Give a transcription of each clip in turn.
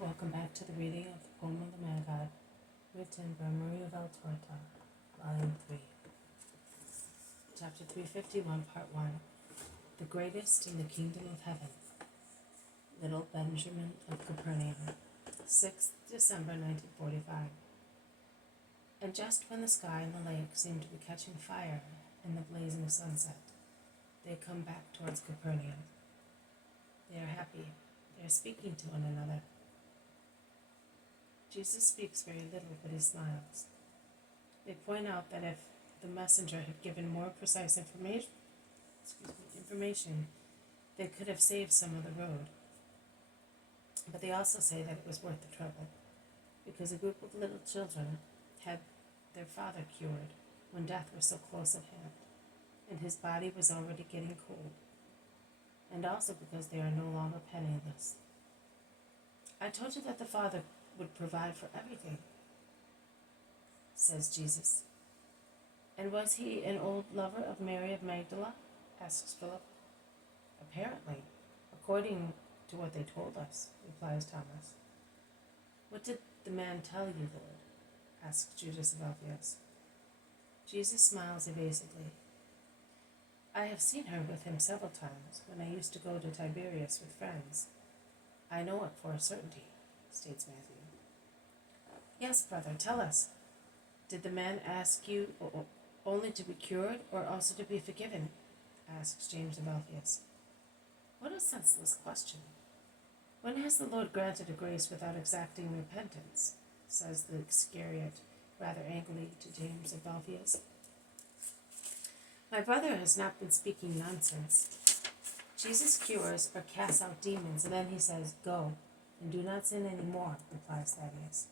welcome back to the reading of the poem of the Man God, written by Maria Valtorta, Volume 3, Chapter 351, Part 1, The Greatest in the Kingdom of Heaven, LittleBenjamin of Capernaum, 6th December 1945. And just when the sky and the lake seemed to be catching fire in the blazing sunset, they come back towards Capernaum. They are happy. They are speaking to one another. Jesus speaks very little, but he smiles. They point out that if the messenger had given more precise information, they could have saved some of the road. But they also say that it was worth the trouble, because a group of little children had their father cured when death was so close at hand, and his body was already getting cold, and also because they are no longer penniless. I told you that the Father would provide for everything, says Jesus. And was he an old lover of Mary of Magdala? Asks Philip. Apparently, according to what they told us, replies Thomas. What did the man tell you, Lord? Asks Judas of Alphaeus. Jesus smiles evasively. I have seen her with him several times when I used to go to Tiberias with friends. I know it for a certainty, states Matthew. Yes, brother, tell us. Did the man ask you only to be cured or also to be forgiven? Asks James of Alphaeus. What a senseless question. When has the Lord granted a grace without exacting repentance? Says the Iscariot rather angrily to James of Alphaeus. My brother has not been speaking nonsense. Jesus cures or casts out demons, and then he says, Go, and do not sin any more, replies Thaddeus.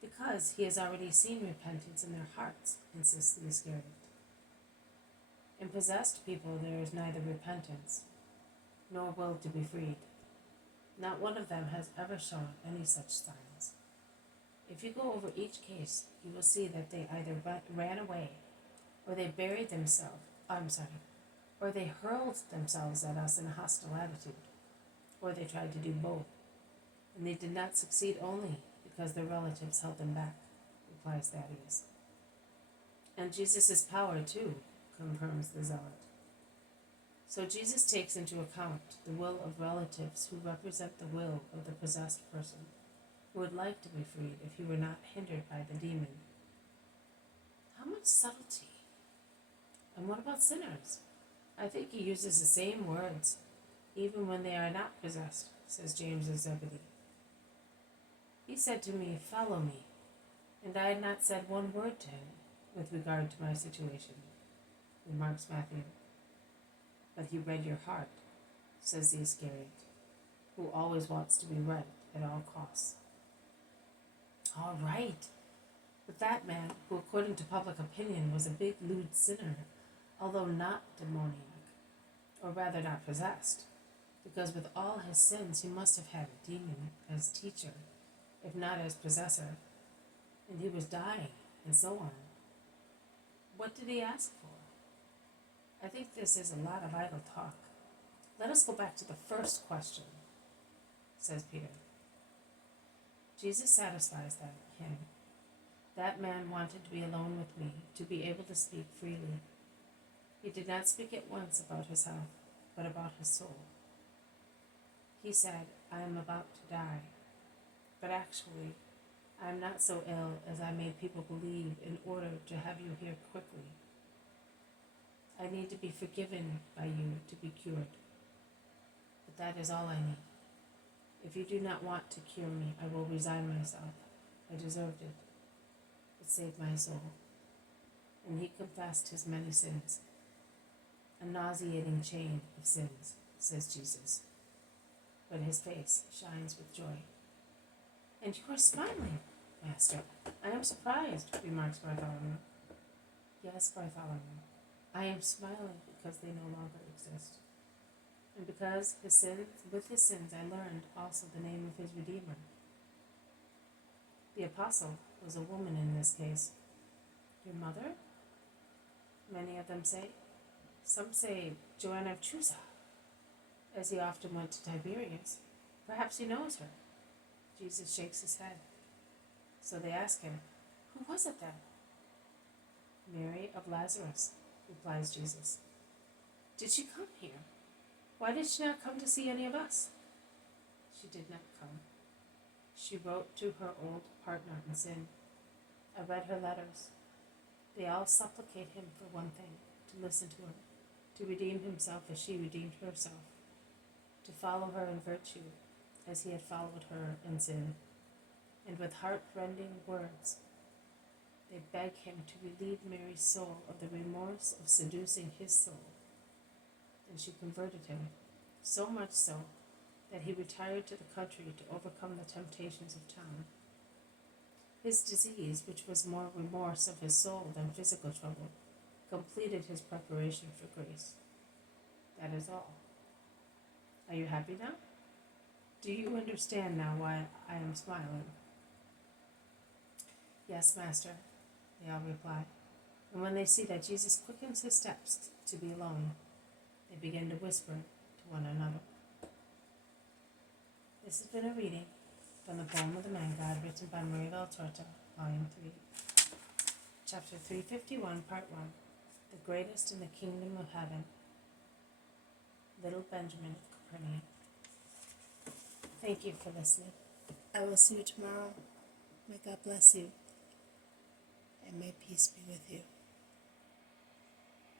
Because he has already seen repentance in their hearts, insists the Iscariot. In possessed people there is neither repentance, nor will to be freed. Not one of them has ever shown any such signs. If you go over each case, you will see that they either ran away, or they buried themselves, or they hurled themselves at us in a hostile attitude, or they tried to do both, and they did not succeed only because their relatives held them back, replies Thaddeus. And Jesus' power, too, confirms the zealot. So Jesus takes into account the will of relatives who represent the will of the possessed person, who would like to be freed if he were not hindered by the demon. How much subtlety! And what about sinners? I think he uses the same words, even when they are not possessed, says James of Zebedee. He said to me, Follow me, and I had not said one word to him with regard to my situation, remarks Matthew. But he read your heart, says the Iscariot, who always wants to be read at all costs. All right, but that man, who according to public opinion was a big lewd sinner, although not demoniac, or rather not possessed, because with all his sins he must have had a demon as teacher, if not as possessor, and he was dying, and so on. What did he ask for? I think this is a lot of idle talk. Let us go back to the first question, says Peter. Jesus satisfies him. That man wanted to be alone with me, to be able to speak freely. He did not speak at once about his health, but about his soul. He said, I am about to die. But actually, I am not so ill as I made people believe in order to have you here quickly. I need to be forgiven by you to be cured. But that is all I need. If you do not want to cure me, I will resign myself. I deserved it. It saved my soul. And he confessed his many sins. A nauseating chain of sins, says Jesus. But his face shines with joy. And you are smiling, Master. I am surprised, remarks Bartholomew. Yes, Bartholomew, I am smiling because they no longer exist. And because with his sins I learned also the name of his Redeemer. The apostle was a woman in this case. Your mother? Many of them say. Some say Joanna of Chusa, as he often went to Tiberias. Perhaps he knows her. Jesus shakes his head. So they ask him, "Who was it then?" "Mary of Lazarus," replies Jesus. "Did she come here? Why did she not come to see any of us?" "She did not come. She wrote to her old partner in sin. I read her letters. They all supplicate him for one thing, to listen to her, to redeem himself as she redeemed herself, to follow her in virtue as he had followed her in sin. And with heart-rending words, they beg him to relieve Mary's soul of the remorse of seducing his soul. And she converted him, so much so that he retired to the country to overcome the temptations of town. His disease, which was more remorse of his soul than physical trouble, completed his preparation for grace. That is all. Are you happy now? Do you understand now why I am smiling?" "Yes, Master," they all reply. And when they see that Jesus quickens his steps to be alone, they begin to whisper to one another. This has been a reading from the poem of the Man God, written by Maria Valtorta, Volume 3. Chapter 351, Part 1. The Greatest in the Kingdom of Heaven. LittleBenjamin of Capernaum. Thank you for listening. I will see you tomorrow. May God bless you, and may peace be with you.